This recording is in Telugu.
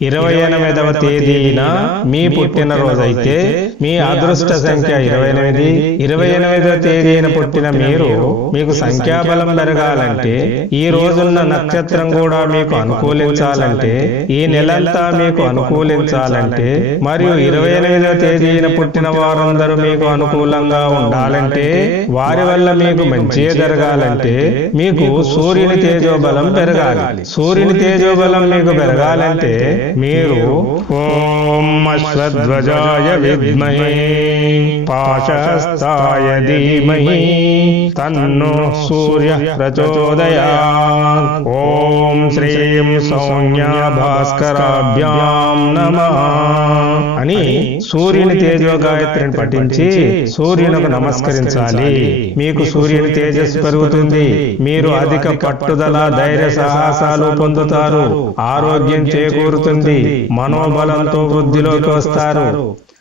28వ తేదీన మీ పుట్టినరోజైతే మీ అదృష్ట సంఖ్య 28. 28వ తేదీన పుట్టిన మీకు సంఖ్యాబలం పెరగాలంటే, ఈ రోజున్న నక్షత్రం కూడా మీకు అనుకూలించాలంటే, ఈ నెలంతా మీకు అనుకూలించాలంటే, మరియు 28వ తేదీన పుట్టిన వారందరూ మీకు అనుకూలంగా ఉండాలంటే, వారి వల్ల మీకు మంచి జరగాలంటే మీకు సూర్యుని తేజోబలం పెరగాలి. సూర్యుని తేజోబలం మీకు పెరగాలంటే మీరు ఓం అశ్వధ్వజాయ విద్మహే పాశహస్తాయ ధీమహి తన్నో సూర్య ప్రచోదయాత్. ఓం శ్రీం సౌమ్య భాస్కరాభ్యాం నమః అని సూర్యుని తేజో గాయత్రిని పఠించి సూర్యునికి నమస్కరించాలి. మీకు సూర్యుని తేజస్సు పెరుగుతుంది. మీరు అధిక పట్టుదల, ధైర్య సాహసాలు పొందుతారు. ఆరోగ్యం చేకూరుతుంది. మనోబలంతో వృద్ధిలోకి వస్తారు.